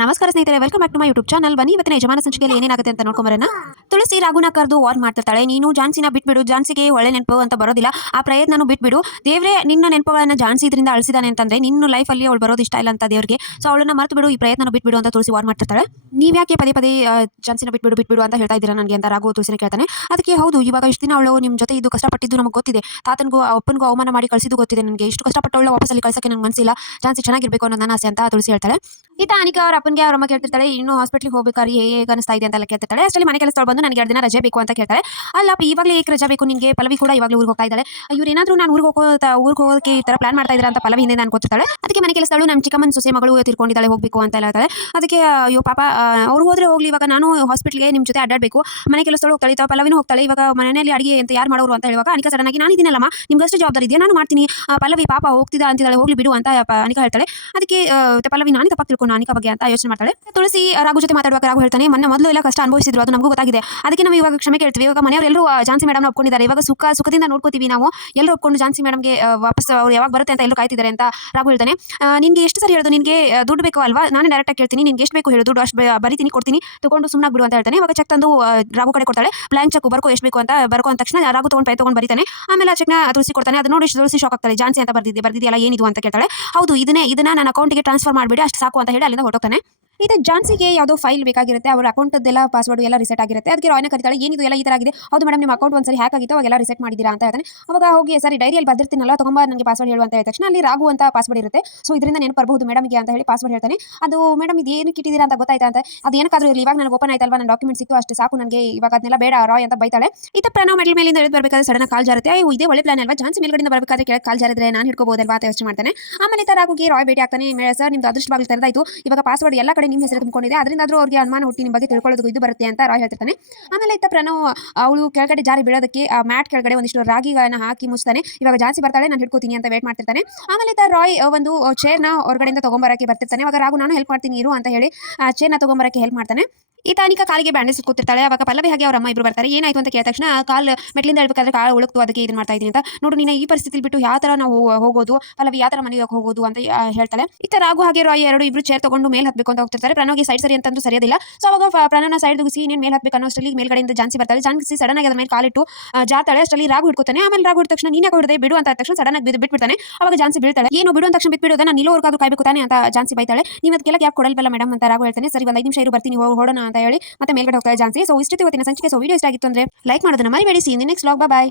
ನಮಸ್ಕಾರ ಸ್ನೇಹಿತರೆ welcome back to my YouTube channel ಬನ್ನಿ, ಇವತ್ತಿನ ಯಜಮಾನ ಸಂಚಿಕೆಯಲ್ಲಿ ಏನೇನಾಗುತ್ತೆ ಅಂತ ನೋಡ್ಕೊಂಬರೋಣ ತುಳಸಿ ರಾಗುನ ಕರೆದು ವಾರ್ ಮಾಡ್ತಿರ್ತಾಳೆ. ನೀನು ಜಾನ್ಸಿನ ಬಿಟ್ಬಿಡು, ಜಾನ್ಸಿಗೆ ಒಳ್ಳೆ ನೆನಪು ಅಂತ ಬರೋದಿಲ್ಲ. ಆ ಪ್ರಯತ್ನನು ಬಿಟ್ಬಿಡು. ದೇವ್ರೆ, ನಿನ್ನ ನೆನಪುಗಳನ್ನ ಜಾನ್ಸಿ ಇದರಿಂದ ಅಳಿಸಿದಾನೆ ಅಂತಂದ್ರೆ, ನಿನ್ನ ಲೈಫಲ್ಲಿ ಅವಳು ಬರೋದು ಇಷ್ಟ ಇಲ್ಲ ಅಂತ ದೇವ್ರಿಗೆ. ಸೊ ಅವಳನ್ನ ಮರ್ತು ಬಿಡು ಈ ಪ್ರಯತ್ನ ಬಿಟ್ಬಿಡು ಅಂತ ತುಳಸಿ ವಾರ್ ಮಾಡ್ತಿರ್ತಾಳೆ. ನೀವ್ಯಾಕೆ ಪದೇ ಪದೇ ಜಾನ್ಸಿನ ಬಿಟ್ಬಿಡು ಬಿಟ್ಬಿಡು ಅಂತ ಹೇಳ್ತಾ ಇದ್ದೀರಾ ನನಗೆ ಅಂತ ರಾಘು ತುಳಸಿನ ಕೇಳ್ತಾನೆ. ಅದಕ್ಕೆ ಹೌದು, ಇವಾಗ ಇಷ್ಟು ದಿನ ಅವಳು ನಿಮ್ಮ ಜೊತೆ ಇದು ಕಷ್ಟಪಟ್ಟಿದ್ದು ನಮಗೆ ಗೊತ್ತಿದೆ. ತಾತನಿಗೂ ಅಪ್ಪನಿಗೂ ಅವಮಾನ ಮಾಡಿ ಕಳಿಸಿದ್ದು ಗೊತ್ತಿದೆ ನನಗೆ. ಇಷ್ಟು ಕಷ್ಟಪಟ್ಟವಳು ವಾಪಸ್ಸಲ್ಲಿ ಕಳ್ಸಕ್ಕೆ ನನಗೆ ಮನಸ್ಸಿಲ್ಲ ಜಾನ್ಸಿ ಚೆನ್ನಾಗಿರ್ಬೇಕು ಅನ್ನೋ ನನ್ನ ಆಸೆ ಅಂತ ತುಳಸಿ ಹೇಳ್ತಾಳೆ. ಈತ ಅನಿಕಾ ಅವ್ರ ಅಪ್ಪನಿಗೆ ಅವ್ರ ಅಮ್ಮ ಕೇಳ್ತಿರ್ತಾಳೆ, ಇನ್ನು ಹಾಸ್ಪಿಟ್ಲಿಗೆ ಹೋಗ್ಬೇಕಾದ್ರೆ ಹೇಗೆ ಅನಿಸ್ತಾ ಇದೆ ಅಂತೆಲ್ಲ ಕೇಳ್ತಾಳೆ ಅಷ್ಟರಲ್ಲಿ ಮನೆ ಕೆಲಸ ಬಂದು, ನನಗೆ ಎರಡು ದಿನ ರಜೆ ಬೇಕು ಅಂತ ಕೇಳ್ತಾರೆ ಅಲ್ಲಪ್ಪ ಇವಾಗಲೇ ಏಕೆ ರಜೆ ಬೇಕು? ನಿಮಗೆ ಪಲವಿ ಕೂಡ ಇವಾಗಲೇ ಊರಿಗೆ ಹೋಗ್ತಾ ಇದ್ದಾಳೆ. ಇವ್ರು ಏನಾದರೂ ನಾನು ಊರಿಗೆ ಹೋಗೋ ಊರಿಗೆ ಹೋಗೋಕೆ ಈ ಥರ ಪ್ಲಾನ್ ಮಾಡ್ತಾ ಇದ್ದಾರೆ ಅಂತ ಪಲವಿ ಹಿಂದೆ ನಾನು ಗೊತ್ತಿರ್ತಾಳೆ. ಅದಕ್ಕೆ ಮನೆ ಕೆಲಸದಳು ನಮ್ಮ ಚಿಕ್ಕಮ್ಮನ ಸೊಸೆ ಮಗಳು ತಿರ್ಕೊಂಡಿದ್ದಾಳೆ, ಹೋಗಬೇಕು ಅಂತ ಹೇಳ್ತಾಳೆ. ಅದಕ್ಕೆ, ಅಯ್ಯೋ, ಪಾಪ ಅವ್ರು ಹೋದ್ರೆ ಹೋಗ್ಲಿ, ಇವಾಗ ನಾನು ಹಾಸ್ಪಿಟ್ಲಿಗೆ ನಿಮ್ಮ ಜೊತೆ ಅಡ್ಡಾಡಬೇಕು. ಮನೆ ಕೆಲಸದಳು ಹೋಗ್ತಾಳೆ ಇತ್ತು ಪಲವಿನೂ ಹೋಗ್ತಾಳೆ, ಇವಾಗ ಮನೆಯಲ್ಲಿ ಅಡಿಗೆ ಅಂತ ಯಾರು ಮಾಡೋರು ಅಂತ ಹೇಳುವಾಗ ಅನಿಕಾ ಸಡನ್ ಆಗಿ, ನಾನು ಇದೀನಲ್ಲಮ್ಮ ನಿಮ್ಗಷ್ಟು ಜವಾಬ್ದಾರಿ ಇದೆಯಾ? ನಾನು ಮಾಡ್ತೀನಿ. ಪಲವಿ ಪಾಪ ಹೋಗ್ತಿದ್ದ ಅಂತಿದ್ದಾಳೆ. ಹೋಗ್ಲಿ ಬಿಡು ಅಂತ ಅನಿಕಾ ಹೇಳ್ತಾಳೆ. ಅದಕ್ಕೆ ಪಲವಿ ನಾನು ತಪ್ಪಾಗಿ ತಿಳ್ಕೊಂಡು ಅನಿಕಾ ಬಗ್ಗೆ ಅಂತ ಯೋಚನೆ ಮಾಡ್ತಾಳೆ. ತುಳಸಿ ರಾಘು ಜೊತೆ ಮಾತಾಡುವಾಗ ರಾಘು ಹೇಳ್ತಾನೆ, ಮೊನ್ನೆ ಮೊದಲು ಎಲ್ಲ ಕಷ್ಟ ಅನುಭವಿಸಿದ್ರು, ಅದು ನಮಗೂ ಗೊತ್ತಾಗಿದೆ. ಅದಕ್ಕೆ ನಾವು ಇವಾಗ ಕ್ಷಮೆ ಕೇಳ್ತೀವಿ. ಇವಾಗ ಮನೆಯವರೆಲ್ಲರೂ ಜಾನ್ಸಿ ಮೇಡಮ್ ಒಪ್ಕೊಂಡಿದ್ದಾರೆ. ಇವಾಗ ಸುಖ, ಸುಖದಿಂದ ನೋಡ್ಕೋತೀವಿ ನಾವು. ಎಲ್ಲರೂ ಒಪ್ಕೊಂಡು ಜಾನ್ಸಿ ಮೇಡಮ್ಗೆ ವಾಪಸ್ ಅವ್ರು ಯಾವಾಗ ಬರುತ್ತೆ ಅಂತ ಎಲ್ಲರೂ ಕಾಯ್ತಿದ್ದಾರೆ ಅಂತ ರಾಘು ಹೇಳ್ತಾನೆ. ನಿಮಗೆ ಎಷ್ಟು ಸರಿ ಹೇಳೋದು? ನಿಮಗೆ ದುಡ್ಡು ಬೇಕು ಅಲ್ವಾ? ನಾನೇ ಡೈರೆಕ್ಟಾಗಿ ಕೇಳ್ತೀನಿ. ನಿನ್ಗೆ ಎಷ್ಟು ಬೇಕು ಹೇಳು? ದುಡ್ಡು ಅಷ್ಟು ಬರೀತೀನಿ, ಕೊಡ್ತೀನಿ. ತಗೊಂಡು ಸುಮ್ಮನೆ ಬಿಡು ಅಂತ ಹೇಳ್ತಾನೆ. ಇವಾಗ ಚೆಕ್ ತಂದು ರಾಘು ಕಡೆ ಕೊಡ್ತಾಳೆ. ಬ್ಲಾಂಕ್ ಚೆಕ್ ಬರ್ಕೋ, ಎಷ್ಟು ಬೇಕು ಅಂತ, ಬರ್ಕೋ ಅಂದ ತಕ್ಷಣ ರಾಘು ತಗೊಂಡು ಪೈ ತಗೊಂಡು ಬರೀತಾನೆ. ಆಮೇಲೆ ಆ ಚೆಕ್ನ ತುಳಸಿ ಕೊಡ್ತಾನೆ. ಅದು ನೋಡಿ ತುಳಸಿ ಶಾಕ್ ಆಗ್ತಾರೆ ಜಾನ್ಸಿ ಅಂತ ಬರ್ದಿದ್ದೆ, ಬರ್ದಿದೆಯಲ್ಲ, ಏನಿದು ಅಂತ ಕೇಳ್ತಾಳೆ. ಹೌದು, ಇದನ್ನೇ, ಇದನ್ನ ನನ್ನ ಅಕೌಂಟಿಗೆ ಟ್ರಾನ್ಸ್ಫರ್ ಮಾಡಿಬಿಡಿ, ಅಷ್ಟು ಸಾಕು ಅಂತ ಹೇಳಿ ಅಲ್ಲಿಂದ ಇದು ಜಾನ್ಸಿಗೆ ಯಾವುದೋ ಫೈಲ್ ಬೇಕಾಗಿರುತ್ತೆ, ಅವರ ಅಕೌಂಟದ್ದೆಲ್ಲ ಪಾಸ್ವರ್ಡ್ ಎಲ್ಲ ರಿಸೆಟ್ ಆಗಿರುತ್ತೆ. ಅದಕ್ಕೆ ರಾಯ್ನ ಕರಿತಾಳೆ ಏನಿದು ಎಲ್ಲ ಈ ಥರ ಆಗಿದೆ? ಹೌದು ಮೇಡಮ್ ನಿಮ್ಮ ಅಕೌಂಟ್ ಒಂದ್ಸರಿ ಹ್ಯಾಕ್ ಆಗಿತ್ತು, ಅವಾಗೆಲ್ಲ ರಿಸೆಟ್ ಮಾಡಿದ್ದೀರಾ? ಅಂತ ಹೇಳ್ತಾನೆ. ಅವಾಗ ಹೋಗಿ, ಸರಿ ಡೈರಿಯಲ್ಲಿ ಬರ್ದಿರ್ತೀನಲ್ಲ ತಗೊಂಬ, ನನಗೆ ಪಾಸ್ವರ್ಡ್ ಹೇಳುವಂತ ತಕ್ಷಣ ಅಲ್ಲಿ ರಾಗು ಅಂತ ಪಾಸ್ವರ್ಡ್ ಇರುತ್ತೆ. ಸೊ ಇದರಿಂದ ನೆನಪು ಬರಬಹುದು ಮೇಡಮ್ಗೆ ಅಂತ ಹೇಳಿ ಪಾಸ್ವರ್ಡ್ ಹೇಳ್ತಾನೆ. ಅದು ಮೇಡಮ್ ಇದು ಏನು ಕಿಟ್ಟಿದ್ದೀರಾ ಅಂತ ಗೊತ್ತಾಯ್ತಾ ಅಂತ? ಅದು ಏನಕ್ಕಾದ್ರೂ ಇವಾಗ ನನಗೆ ಓಪನ್ ಆಯ್ತಲ್ವಾ? ನನ್ನ ಡಾಕ್ಯುಮೆಂಟ್ ಸಿಕ್ತು, ಅಷ್ಟು ಸಾಕು ನನಗೆ. ಇವಾಗ ಅದನ್ನೆಲ್ಲ ಬೇಡ ರಾಯ್ ಅಂತ ಬೈತಾಳೆ. ಈ ತರ ನಾವು ಮೆಟ್ಲ ಮೇಲಿಂದ ಇಳಿದು ಬರಬೇಕಾದ್ರೆ ಸಡನ್ ಕಾಲ್ ಜಾರುತ್ತೆ. ಇದೇ ಒಳ್ಳೆ ಪ್ಲಾನ್ ಅಲ್ವಾ? ಜಾನ್ಸಿ ಮೇಲ್ಗಡೆಯಿಂದ ಬರಬೇಕಾದ್ರೆ ಕೆಳಗೆ ಕಾಲ್ ಜಾರಿದ್ರೆ ನಾನು ಹಿಡ್ಕೋಬಹುದಲ್ವಾ ಅಂತ ಯೋಚನೆ ಮಾಡ್ತಾನೆ. ಆಮೇಲೆ ತರ ಹೋಗಿ ರಾಯ್ ಭೇಟಿ ಆಗ್ತಾನೆ. ಸರ್, ನಿಮ್ದು ಅದೃಷ್ಟವಾಗಿ ತೆರೆದಾಯ್ತು. ಇವಾಗ ಪಾಸ್ವರ್ಡ್ ಎಲ್ಲ ಕಡೆ ನಿಮ್ಮ ಹೆಸರು ತುಂಬಿಕೊಂಡಿದೆ. ಅದರಿಂದಾದ್ರೂ ಅವ್ರಿಗೆ ಅನುಮಾನ ಹುಟ್ಟಿ ನಿಮ್ಮ ಬಗ್ಗೆ ತಿಳ್ಕೊಳ್ಳೋದು ಇದು ಬರುತ್ತೆ ಅಂತ ರಾಯ್ ಹೇಳ್ತಿರ್ತಾನೆ. ಆಮೇಲೆ ಇತ್ತ ಪ್ರಣವ್, ಅವಳು ಕೆಳಗಡೆ ಜಾರಿ ಬೀಳೋದಕ್ಕೆ, ಆ ಮ್ಯಾಟ್ ಕೆಳಗಡೆ ಒಂದಿಷ್ಟು ರಾಗಿಗಳನ್ನ ಹಾಕಿ ಮುಚ್ತಾನೆ. ಇವಾಗ ಜಾನ್ಸಿ ಬರ್ತಾಳೆ, ನಾನು ಹಿಡ್ಕೋತೀನಿ ಅಂತ ವೇಟ್ ಮಾಡ್ತಿರ್ತಾನೆ. ಆಮೇಲೆ ಇತ್ತ ರಾಯ್ ಒಂದು ಚೇರ್ನ ಹೊರಗಡೆಯಿಂದ ತಗೊಂಬರಕ್ಕೆ ಬರ್ತಿರ್ತಾನೆ. ಇವಾಗ ರಾಗು, ನಾನು ಹೆಲ್ಪ್ ಮಾಡ್ತೀನಿ, ಇರು ಅಂತ ಹೇಳಿ, ಆ ಚೇರ್ನ ತಗೊಂಬರಕ್ಕೆ ಹೆಲ್ಪ್ ಮಾಡ್ತಾನೆ. ಈತ ತಾನಿಕ ಕಾಲಿಗೆ ಬ್ಯಾಂಡೇಜ್ ಕೂತಿರ್ತಾಳೆ ಅವಾಗ ಪಲ್ಲವಿ ಹಾಗೆ ಅವ್ರ ಅಮ್ಮ ಇಬ್ರು ಬರ್ತಾರೆ. ಏನಾಯ್ತು ಅಂತ ಕೇಳಿದ ತಕ್ಷಣ ಕಾಲ್ ಮೆಟ್ಲಿಂದ ಹೇಳ್ಬೇಕಾದ್ರೆ ಕಾಲು ಉಳುಕ್ತು. ಅದಕ್ಕೆ ಇದನ್ನ ಮಾಡ್ತಾ ಇದೀನಿ ಅಂತ. ನೋಡು, ನೀನು ಈ ಪರಿಸ್ಥಿತಿ ಬಿಟ್ಟು ಯಾವ ತರ ನಾವು ಹೋಗೋದು? ಪಲ್ಲವಿ ಯಾವ ತರ ಮನೆಗೆ ಹೋಗೋದು ಅಂತ ಹೇಳ್ತಾಳೆ. ಈ ತರ ರಾಗು ಹಾಗೆ ರಾಯ್ ಎರಡು ಇಬ್ರು ಚೇರ್ ತಗೊಂಡು ಮೇಲೆ ಹತ್ಬೇಕು ಅಂತ ಹೋಗ್ತಿರ್ತಾರೆ. ಪ್ರಣವಿಗೆ ಸೈಡ್ ಸರಿ ಅಂತಂದ್ರೆ ಸರಿಯೋದಿಲ್ಲ ಸೊ ಅವಾಗ ಪ್ರಣನ ಸೈಡ್ ದುಗಿಸಿ ನೀನು ಮೇಲೆ ಹತ್ಬೇಕು ಅನ್ನೋಷ್ಟರಲ್ಲಿ ಮೇಲ್ಗಡೆಯಿಂದ ಜಾನ್ಸಿ ಬರ್ತಾಳೆ. ಜಾನ್ಸಿ ಸಡನ್ ಆಗಿ ಅದ್ರ ಮೇಲೆ ಕಾಲಿಟ್ಟು ಜಾತಾಳೆ. ಅಷ್ಟರಲ್ಲಿ ರಾಗು ಹಿಡ್ಕೊತಾನೆ. ಆಮೇಲೆ ರಾಗು ಹಿಡಿದ ತಕ್ಷಣ, ನೀನೇ ಕೊಡದೆ ಬಿಡು ಅಂತ ತಕ್ಷಣ ಸಡನ್ ಆಗಿ ಬಿದ್ದು ಬಿಟ್ಬಿಡ್ತಾನೆ. ಅವಾಗ ಜಾನ್ಸಿ ಬೀಳ್ತಾಳೆ. ಏನು ಬಿಡು ಅಂತ ತಕ್ಷಣ ಬಿಟ್ಬಿಡೋದ ನಾನು ನಿಲ್ಲೋರ್ಗಾದ್ರೂ ಕಾಯ್ಬೇಕು ತಾನೆ ಅಂತ ಜಾನ್ಸಿ ಬೈತಾಳೆ. ನೀವು ಅದಕ್ಕೆಲ್ಲ ಯಾಕೆ ಕೊಡಲ್ವಲ್ಲ ಮೇಡಮ್ ಅಂತ ರಾಗು ಹೇಳ್ತಾನೆ. ಸರಿ, ಒಂದು ಐದು ನಿಮಿಷ ಇರು, ಬರ್ತೀನಿ. ಹೋ- ಹೊರಡೋಣ ಅಂತ ಹೇಳಿ ಮತ್ತೆ ಮೇಲ್ಗಡೆ ಹೋಗ್ತಾರೆ ಜಾನ್ಸಿ. ಸೊ ಇಷ್ಟು ಇವತ್ತಿನ ಸಂಚಿಕೆ. ಸೊ ವಿಡಿಯೋ ಇಷ್ಟ ಆಗಿತ್ತು ಅಂದ್ರೆ ಲೈಕ್ ಮಾಡೋದನ್ನ ಮರಿಬೇಡಿ. ಸಿ ನೆಕ್ಸ್ಟ್ ಲಾಗ್ ಬಾಯ್